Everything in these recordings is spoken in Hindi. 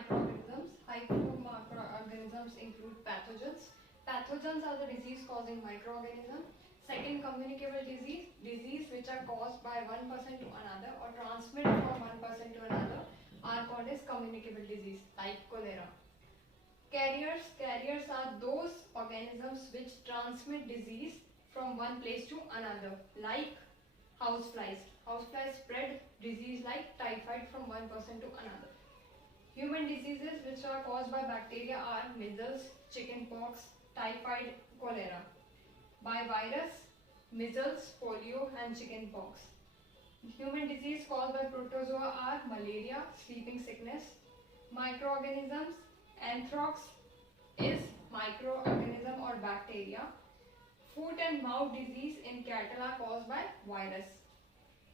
microorganisms. Microorganisms include pathogens. Pathogens are the disease-causing microorganism. Second, communicable disease. Disease which are caused by one person to another or transmit from one person to another are called as communicable disease, like cholera. Carriers. Carriers are those organisms which transmit disease from one place to another, like houseflies. Houseflies spread disease like typhoid from one person to another. Human diseases which are caused by bacteria are measles, chickenpox, typhoid, cholera. By virus, measles, polio and chickenpox. Human disease caused by protozoa are malaria, sleeping sickness. Microorganisms, anthrax is microorganism or bacteria. Foot and mouth disease in cattle are caused by virus.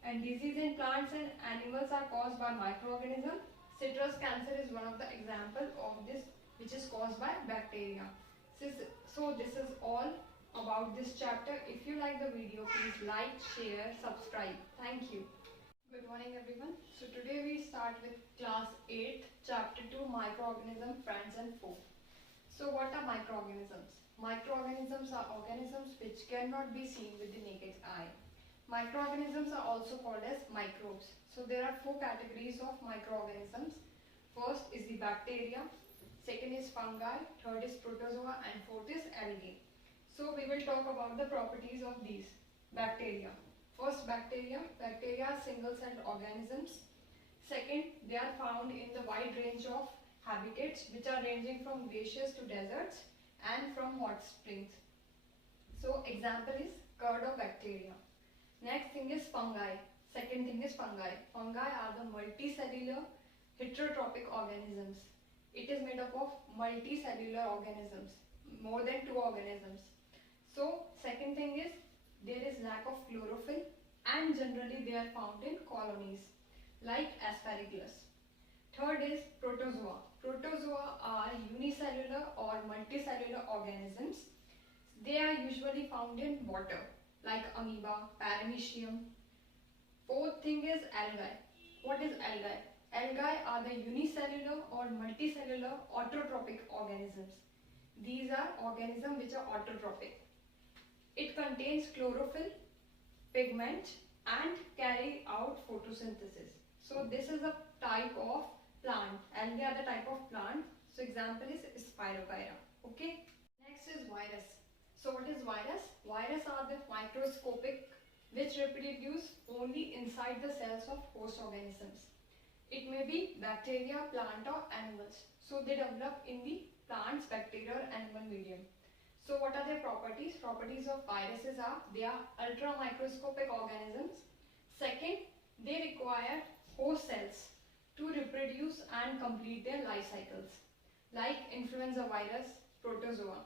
And disease in plants and animals are caused by microorganism. Citrus cancer is one of the example of this, which is caused by bacteria. So this is all about this chapter. If you like the video, please like, share, subscribe. Thank you. Good morning everyone. So today we start with class 8, chapter 2, microorganism, friends and foe. So what are microorganisms? Microorganisms are organisms which cannot be seen with the naked eye. Microorganisms are also called as microbes. So there are 4 categories of microorganisms. First is the bacteria, second is fungi, third is protozoa and fourth is algae. So we will talk about the properties of these. Bacteria. First, bacteria. Bacteria are single-celled organisms. Second, they are found in the wide range of habitats which are ranging from glaciers to deserts and from hot springs. So example is curd of bacteria. Next thing is fungi. Second thing is fungi. Fungi are the multicellular heterotrophic organisms. It is made up of multicellular organisms, more than 2 organisms. So second thing is there is lack of chlorophyll and generally they are found in colonies like asparagus. Third is protozoa. Protozoa are unicellular or multicellular organisms. They are usually found in water like amoeba, paramecium. Fourth thing is algae. What is algae? Algae are the unicellular or multicellular autotrophic organisms. These are organisms which are autotrophic. It contains chlorophyll, pigment and carry out photosynthesis. So this is a type of plant. Algae are the type of plant. So example is Spirogyra. Okay. Next is virus. So what is virus? Virus are the microscopic which reproduce only inside the cells of host organisms. It may be bacteria, plant or animals. So they develop in the plants, bacteria or animal medium. So what are their properties? Properties of viruses are they are ultra microscopic organisms. Second, they require host cells to reproduce and complete their life cycles, like influenza virus, protozoa.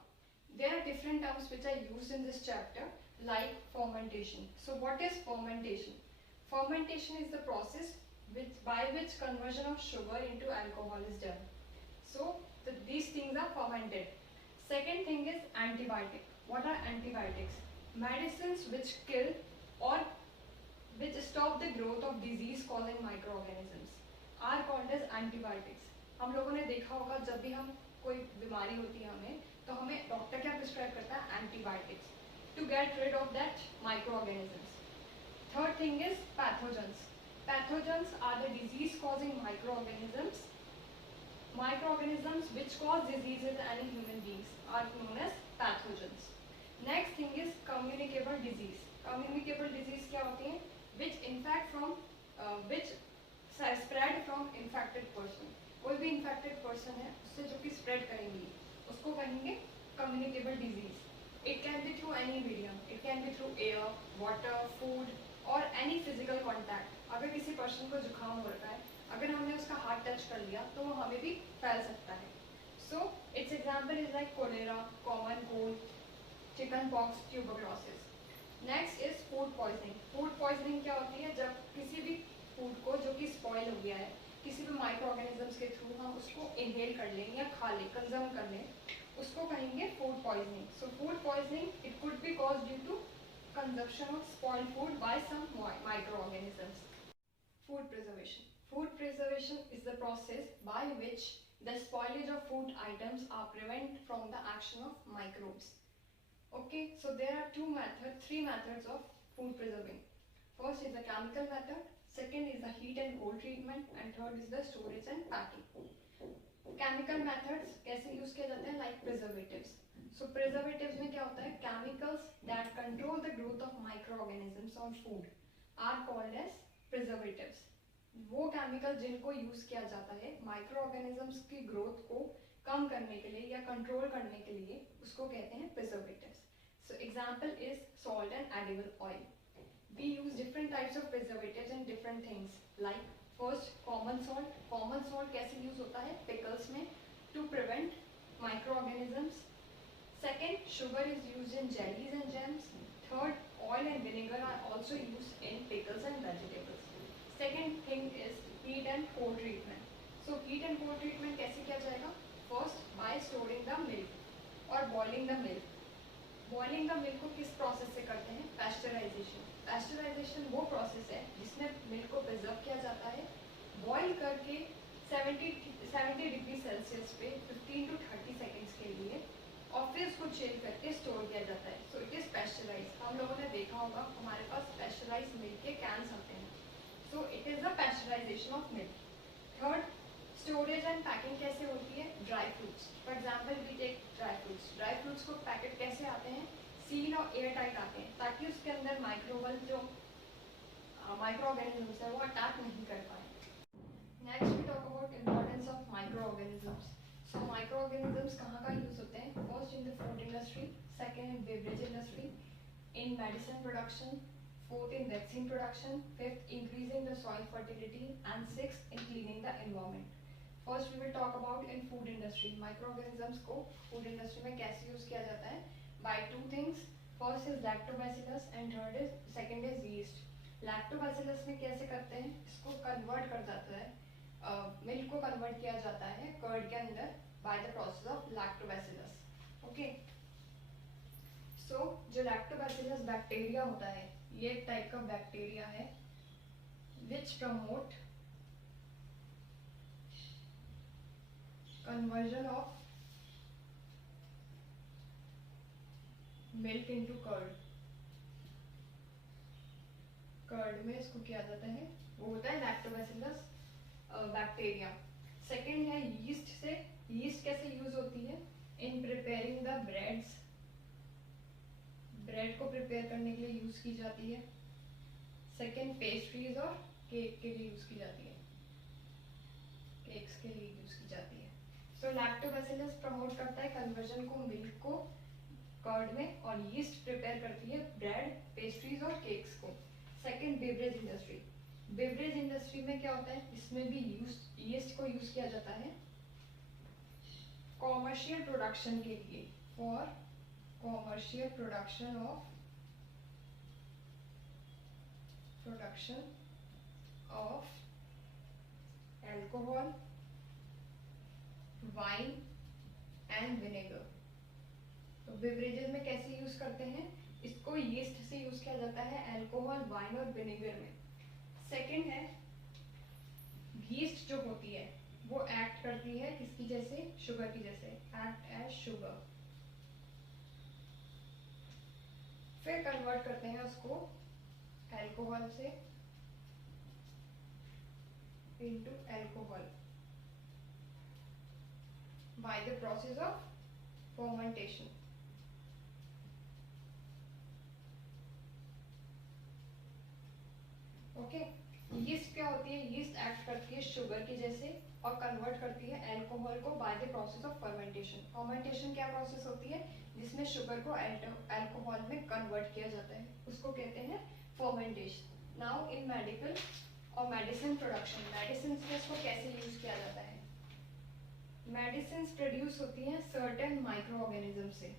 There are different terms which are used in this chapter, like fermentation. So what is fermentation? Fermentation is the process by which conversion of sugar into alcohol is done. So these things are fermented. Second thing is antibiotic. What are antibiotics? Medicines which kill or which stop the growth of disease causing microorganisms are called as antibiotics. हम लोगों ने देखा होगा जब भी हम कोई बीमारी होती है हमें तो हमें डॉक्टर क्या प्रिस्क्राइब करता है? Antibiotics to get rid of that microorganisms. Third thing is pathogens. Pathogens are the disease causing microorganisms. Microorganisms which cause diseases in any human beings are known as pathogens. Next thing is communicable disease. Communicable disease क्या होती है? Which infect from which spread from infected person. कोई भी infected person है उससे जो कि spread करेंगी उसको कहेंगे communicable disease. It can be through any medium. It can be through air, water, food or any physical contact. अगर किसी पर्सन को जुकाम हो रखा है, अगर हमने उसका हाथ टच कर लिया तो वो हमें भी फैल सकता है. So its example is like cholera, common cold, chicken pox, tuberculosis. Next is food poisoning. Food poisoning क्या होती है? जब किसी भी फूड को जो कि स्पॉइल हो गया है किसी भी माइक्रो ऑर्गेनिजम्स के थ्रू हम उसको इनहेल कर लें या खा लें, कंज्यूम कर लें, उसको कहेंगे food poisoning. So food poisoning it could be cause due to consumption of spoiled food by some microorganisms. Food preservation. Food preservation is the process by which The spoilage of food items are prevent from the action of microbes. Okay, so there are three methods of food preserving. First is the chemical method, second is the heat and cold treatment, and third is the storage and packing. Chemical methods कैसे यूज किए जाते हैं? Like preservatives. सो प्रिजर्वेटिव्स में क्या होता है? Chemicals that control the growth of micro organisms on food are called as preservatives. वो केमिकल जिनको यूज किया जाता है माइक्रो ऑर्गेनिजम्स की ग्रोथ को कम करने के लिए या कंट्रोल करने के लिए, उसको कहते हैं preservatives. So example is salt and edible oil. We use different types of preservatives in different things. Like first common salt. Common salt कैसे यूज होता है? पिकल्स में to prevent micro organisms. Second, sugar is use in jellies and jams. Third, oil and vinegar are also used in pickles and vegetables. Second thing is heat and cold treatment. So heat and cold treatment कैसे किया जाएगा? First, by storing the milk or boiling the milk. Boiling the milk को किस प्रोसेस से करते हैं? Pasteurization. Pasteurization वो प्रोसेस है जिसमें मिल्क को प्रिजर्व किया जाता है बॉइल करके 70 डिग्री सेल्सियस पे 15 to 30 सेकेंड्स के लिए, और फिर उसको चिल करके स्टोर किया जाता है. So it is pasteurise. हम लोगों ने देखा होगा हमारे पास पैस्चराइज मिल्क के कैंस आते हैं. So it is the pasteurisation of milk. Third, storage and packing कैसे होती है? Dry fruits. For example we take dry fruits. Dry fruits को पैकेट कैसे आते हैं? सील और एयर टाइट आते हैं ताकि उसके अंदर माइक्रोबल जो माइक्रो ऑर्गेनिजम्स है वो अटैक नहीं कर पाए. Next we talk about importance of micro organisms. So micro organisms कहाँ का यूज होते हैं? First in the food industry, second in beverage industry, in medicine production, fourth in vaccine production, fifth increasing the soil fertility, and sixth in cleaning the environment. First we will talk about in food industry. Micro organisms को फूड इंडस्ट्री में कैसे यूज किया जाता है? By two things. First is lactobacillus and second is yeast. Lactobacillus में कैसे करते हैं? इसको कन्वर्ट कर जाता है, मिल्क को कन्वर्ट किया जाता है कर्ड के अंदर by the process of lactobacillus. Okay, so जो लैक्टोबैसिलस बैक्टीरिया होता है ये एक टाइप का बैक्टीरिया है which promote conversion of milk into curd. Curd में इसको किया जाता है, वो होता है लैक्टोबैसिलस बैक्टीरिया. सेकेंड है यीस्ट से. यीस्ट कैसे यूज होती है? In preparing the breads. Bread को प्रिपेयर करने के लिए यूज की जाती है. सेकेंड, पेस्ट्रीज और केक के लिए यूज की जाती है, केक्स के लिए यूज की जाती है. सो लैक्टोबैसिलस प्रमोट करता है कन्वर्जन को मिल्क को कर्ड में, और यीस्ट प्रिपेयर करती है ब्रेड, पेस्ट्रीज और केक्स को. Second, beverage industry. Beverage industry में क्या होता है? इसमें भी यीस्ट को यूज किया जाता है कॉमर्शियल प्रोडक्शन के लिए, for commercial production of alcohol, wine and vinegar. तो बेवरेजेस में कैसे यूज करते हैं? इसको यीस्ट से यूज किया जाता है एल्कोहल, वाइन और विनेगर में. सेकेंड है यीस्ट जो होती है वो एक्ट करती है किसकी जैसे? शुगर की जैसे, एक्ट एज शुगर. फिर कन्वर्ट करते हैं उसको एल्कोहल से into alcohol bye the process of fermentation. Okay, yeast क्या होती है? यीस्ट एक्ट करती है शुगर की जैसे और कन्वर्ट करती है एल्कोहल को bye the process of fermentation. Fermentation क्या प्रोसेस होती है? जिसमें शुगर को एल्कोहल में कन्वर्ट किया जाता है, उसको कहते हैं फर्मेंटेशन. नाउ इन मेडिकल और मेडिसिन प्रोडक्शन, मेडिसिन में इसको कैसे यूज किया जाता है? मेडिसिन प्रोड्यूस होती हैं सर्टेन माइक्रो ऑर्गेनिज्म से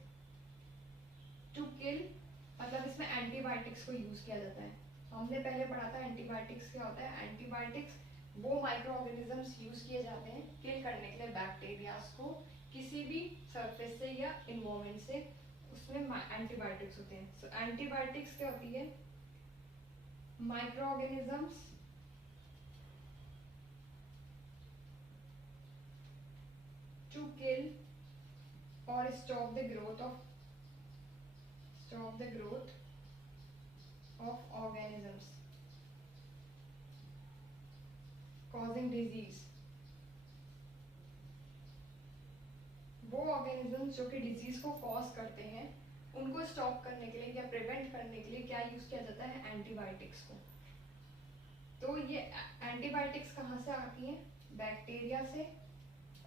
टू किल, मतलब इसमें एंटीबायोटिक्स को यूज किया जाता है. हमने पहले पढ़ा था एंटीबायोटिक्स क्या होता है. एंटीबायोटिक्स वो माइक्रो ऑर्गेनिजम्स यूज किए जाते हैं किल करने के लिए बैक्टीरियाज को किसी भी सरफेस से या इन्वायरमेंट से, उसमें एंटीबायोटिक्स होते हैं. सो एंटीबायोटिक्स क्या होती है? Micro organisms to kill or stop the growth of organisms causing disease. वो ऑर्गेनिजम्स जो कि डिजीज को कॉज करते हैं उनको स्टॉप करने के लिए या प्रिवेंट करने के लिए क्या यूज किया जाता है? एंटीबायोटिक्स को। तो ये एंटीबायोटिक्स कहाँ से आती हैं? बैक्टीरिया से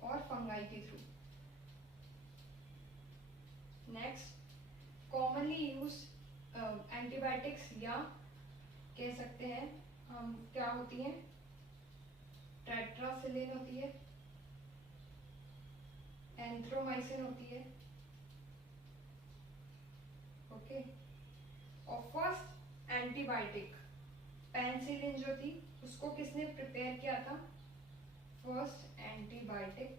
और फंगाई के through. Next, commonly use antibiotics या कह सकते हैं हम क्या होती हैं? टेट्रासिलिन होती है, एंथ्रोमाइसिन होती है, ओके। और फर्स्ट एंटीबायोटिक पेनिसिलिन जो थी उसको किसने प्रिपेयर किया था? फर्स्ट एंटीबायोटिक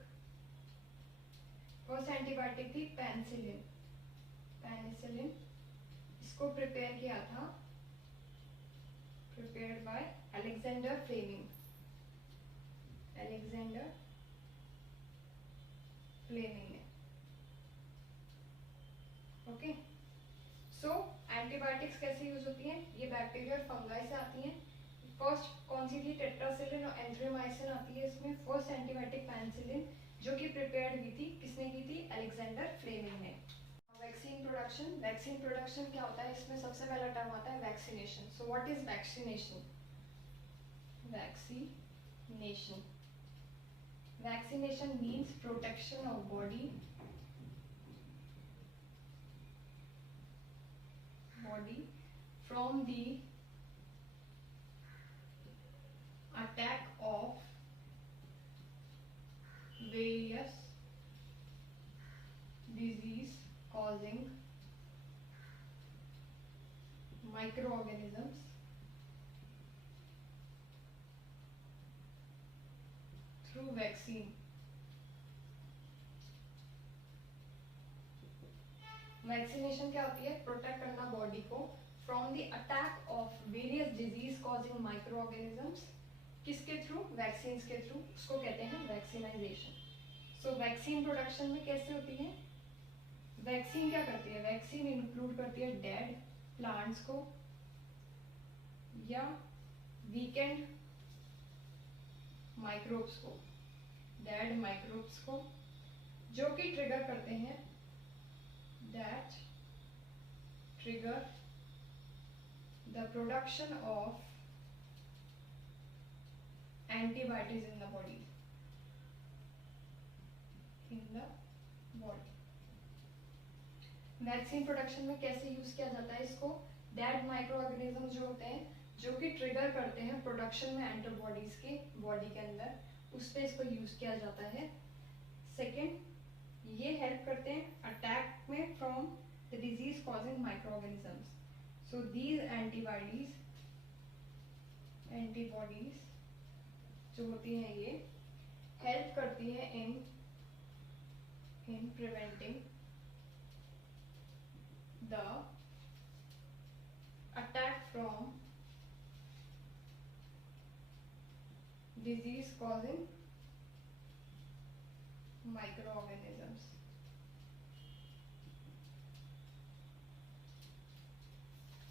थी पेनिसिलिन। इसको प्रिपेयर किया था, प्रिपेयर्ड बाय अलेक्जेंडर फ्लेमिंग ने, ओके। सो एंटीबायोटिक्स कैसे यूज होती हैं? ये बैक्टीरिया और फंगाई से आती हैं। फर्स्ट कौन सी थी? टेट्रासिलिन और एंथ्रोमाइसिन आती है इसमें। फर्स्ट एंटीबायोटिक पेनिसिलिन जो कि प्रिपेयर्ड हुई थी, किसने की थी? अलेक्जेंडर फ्लेमिंग ने। वैक्सीन प्रोडक्शन क्या होता है? इसमें सबसे पहला टर्म आता है vaccination. So what is vaccination? Vaccination means protection of body from the attack of various disease causing microorganisms through vaccine. Vaccination क्या होती है? प्रोटेक्ट करना बॉडी को from the attack of various disease causing microorganisms. किसके थ्रू? वैक्सीन के थ्रू। उसको कहते हैं वैक्सीनाइजेशन। सो वैक्सीन प्रोडक्शन में कैसे होती है? वैक्सीन क्या करती है? वैक्सीन इंक्लूड करती है डेड प्लांट्स को या वीकेंड माइक्रोब्स को, डेड माइक्रोब्स को, जो कि ट्रिगर करते हैं, that trigger the production of antibodies in the body. Vaccine production में कैसे यूज किया जाता है इसको? डेड माइक्रो ऑर्गेनिज्म जो होते हैं जो कि ट्रिगर करते हैं प्रोडक्शन में एंटीबॉडीज के बॉडी के अंदर, उस पे इसको यूज किया जाता है। सेकेंड, ये हेल्प करते हैं अटैक में from the disease causing microorganisms. So these antibodies जो होती हैं ये हेल्प करती है in preventing the attack from disease causing microorganisms.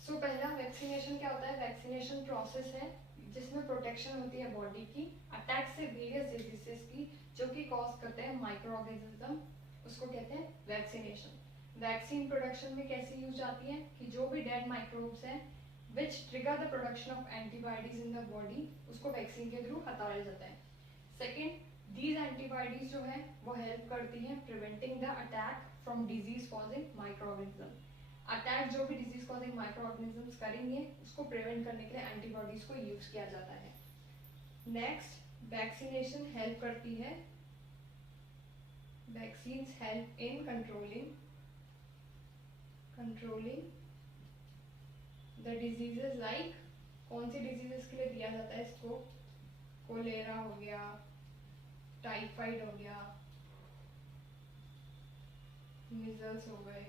So पहला वैक्सीनेशन क्या होता है? वैक्सीनेशन प्रोसेस है जिसमें प्रोटेक्शन होती है बॉडी की अटैक से वेरियस डिजीजेस की जो कि कॉज करते हैं माइक्रोऑर्गेनिज्म, उसको कहते हैं वैक्सीनेशन। वैक्सीन प्रोडक्शन में कैसे यूज आती है कि जो भी डेड माइक्रोब्स हैं which trigger the production of antibodies in the body, उसको वैक्सीन के थ्रू हटाया जाता है। सेकेंड, these antibodies जो है वो हेल्प करती हैं preventing the attack from disease causing microorganism. Attack जो भी डिजीज कॉजिंग माइक्रोऑर्गेनिजम्स करेंगे उसको प्रिवेंट करने के लिए एंटीबॉडीज को यूज किया जाता है। नेक्स्ट, वैक्सीनेशन हेल्प करती है, vaccines help in controlling the diseases like, कौन सी डिजीजेस के लिए दिया जाता है इसको? कोलेरा हो गया, टाइफाइड हो गया, मीजल्स हो गए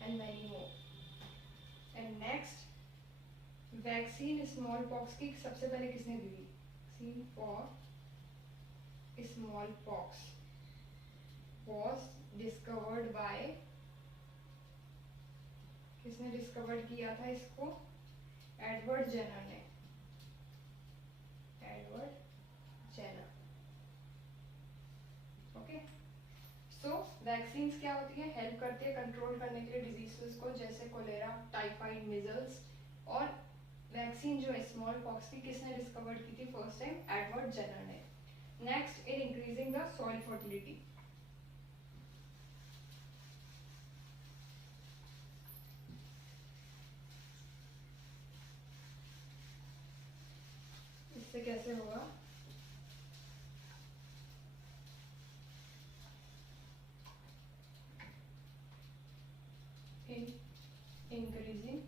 and many more. And next, vaccine smallpox की सबसे पहले किसने दी? Vaccine for smallpox was discovered by, किसने डिस्कवर किया था इसको? एडवर्ड जेनर ने, Edward Jenner. Okay, so vaccines क्या होती है? हेल्प करती है कंट्रोल करने के लिए डिजीजेस को, जैसे कोलेरा, टाइफाइड, मिजल्स। और वैक्सीन जो है स्मॉल पॉक्स की किसने डिस्कवर की थी फर्स्ट टाइम? एडवर्ड जेनर ने। Next, in increasing the soil fertility, इससे कैसे होगा? इन इंक्रीजिंग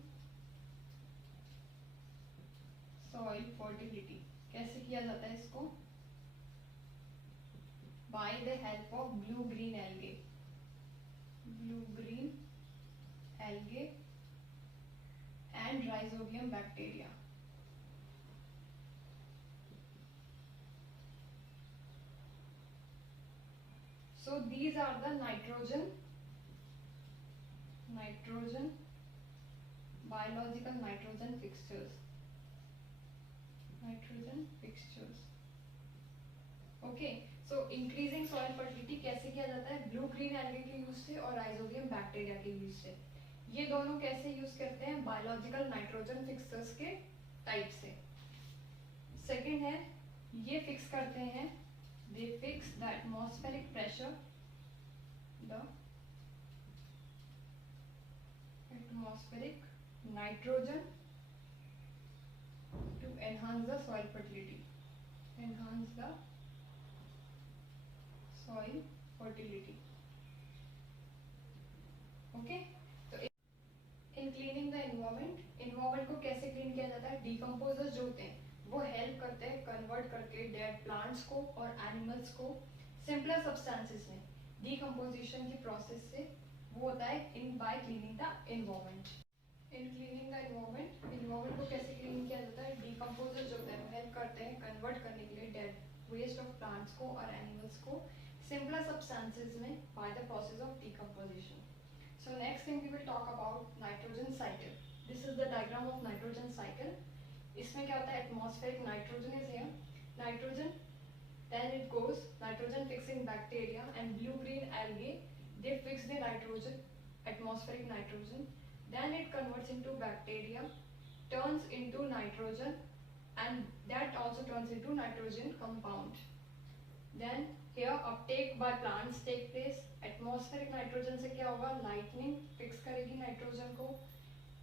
सॉइल फर्टिलिटी कैसे किया जाता है इसको? By the help of blue green algae, blue green algae and rhizobium bacteria. So these are the nitrogen biological nitrogen fixtures, okay। So increasing soil fertility कैसे किया जाता है? ब्लू ग्रीन एल्गे के यूज से और राइजोबियम बैक्टीरिया के यूज से। ये दोनों कैसे यूज करते हैं? बायोलॉजिकल नाइट्रोजन फिक्सर्स के टाइप से। सेकेंड है, ये फिक्स करते हैं, they fix the atmospheric pressure, the atmospheric nitrogen to enhance the soil fertility, enhance the soil fertility, okay। तो इन क्लीनिंग द इन्वायरमेंट को कैसे क्लीन किया जाता है? डिकम्पोजर्स जो होते हैं वो हेल्प करते हैं कन्वर्ट करके डेड प्लांट्स को और एनिमल्स को सिंपलर सब्सटेंसेस में। डिकम्पोजिशन की प्रोसेस से वो होता है in by cleaning the environment. In cleaning the environment को कैसे क्लीन किया जाता है? डिकम्पोजर्स जो होते हैं वो हेल्प करते हैं कन्वर्ट करने के लिए डेड वेस्ट ऑफ प्लांट्स को और एनिमल्स को सिंपलर सब्सटेंसेस में bye the process of decomposition. So next thing we will talk about nitrogen cycle. This is the diagram of nitrogen cycle. इसमें क्या होता है? Atmospheric nitrogen is here. Nitrogen, then it goes nitrogen fixing bacteria and blue-green algae. They fix the nitrogen, atmospheric nitrogen. Then it converts into bacteria, turns into nitrogen, and that also turns into nitrogen compound. Then here uptake by plants take place. Atmospheric nitrogen से क्या होगा? लाइटनिंग फिक्स करेगी नाइट्रोजन को,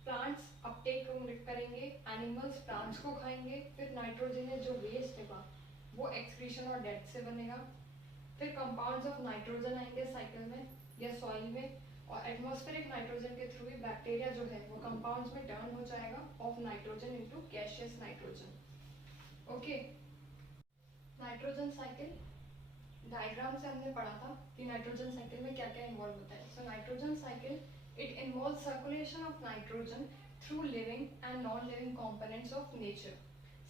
प्लांट्स अपटेक करेंगे, एनिमल्स प्लांट्स को खाएंगे, फिर नाइट्रोजन है जो वेस्ट है वो एक्सक्रीशन और डेथ से बनेगा। फिर कंपाउंड्स ऑफ नाइट्रोजन आएंगे साइकिल में या सॉइल में, और एटमॉस्फेरिक नाइट्रोजन के थ्रू ही बैक्टीरिया जो है वो कंपाउंड्स में टर्न हो जाएगा of nitrogen into gaseous nitrogen, okay. Nitrogen cycle diagram से हमने पढ़ा था कि नाइट्रोजन साइकिल में क्या क्या इन्वॉल्व होता है। So nitrogen cycle it involve circulation of nitrogen through living and non living components of nature.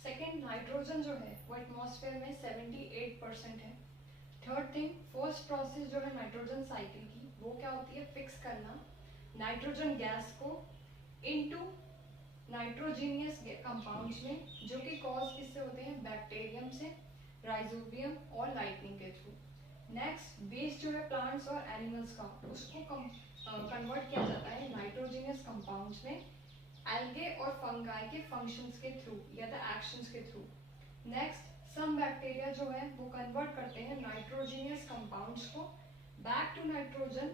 Second, nitrogen जो है वो एटमॉस्फेयर में 78% है। थर्ड थिंग, फर्स्ट प्रोसेस जो है नाइट्रोजन साइकिल की वो क्या होती है? फिक्स करना नाइट्रोजन गैस को इनटू नाइट्रोजीनियस कंपाउंड्स में, जो कि कॉज किससे होते हैं? बैक्टीरियम से, राइजोबियम और लाइटनिंग के थ्रू। नेक्स्ट, वेस्ट जो है प्लांट्स और एनिमल्स का उसको कन्वर्ट किया जाता है नाइट्रोजीनियस कंपाउंड्स में एल्गे और फंगाई के फंक्शंस के थ्रू या द एक्शंस के थ्रू। नेक्स्ट, सम बैक्टीरिया जो है वो कन्वर्ट करते हैं नाइट्रोजीनियस कंपाउंड्स को बैक टू नाइट्रोजन,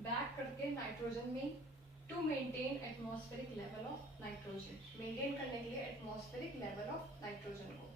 बैक करके नाइट्रोजन में to maintain atmospheric level of nitrogen, maintain करने के लिए एटमॉस्फेरिक लेवल ऑफ नाइट्रोजन को।